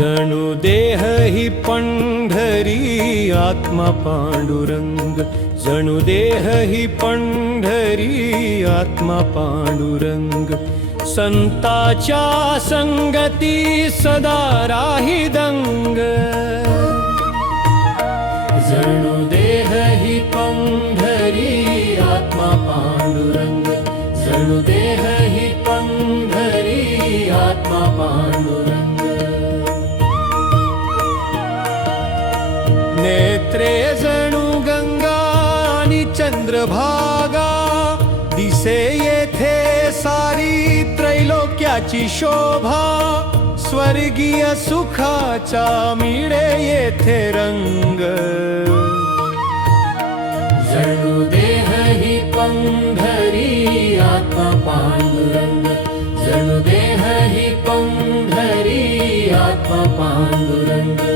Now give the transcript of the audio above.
जणू देह ही पंढरी आत्मा पांडुरंग, जणू देह ही पंढरी आत्मा पांडुरंग। संताच्या संगती सदा राही दंग, जणू देह ही पंढरी आत्मा पांडुरंग, जणू देह ही पंढरी आत्मा पांडुरंग। नेत्रे जणू गंगा आणि चंद्रभागा, दिसे येथे सारी त्रैलोक्याची शोभा। स्वर्गीय सुखाचा मिळे येथे रंग, जणू देह ही पंढरी आत्मा पांडुरंग, जणू देह ही पंढरी आत्मा पांडुरंग।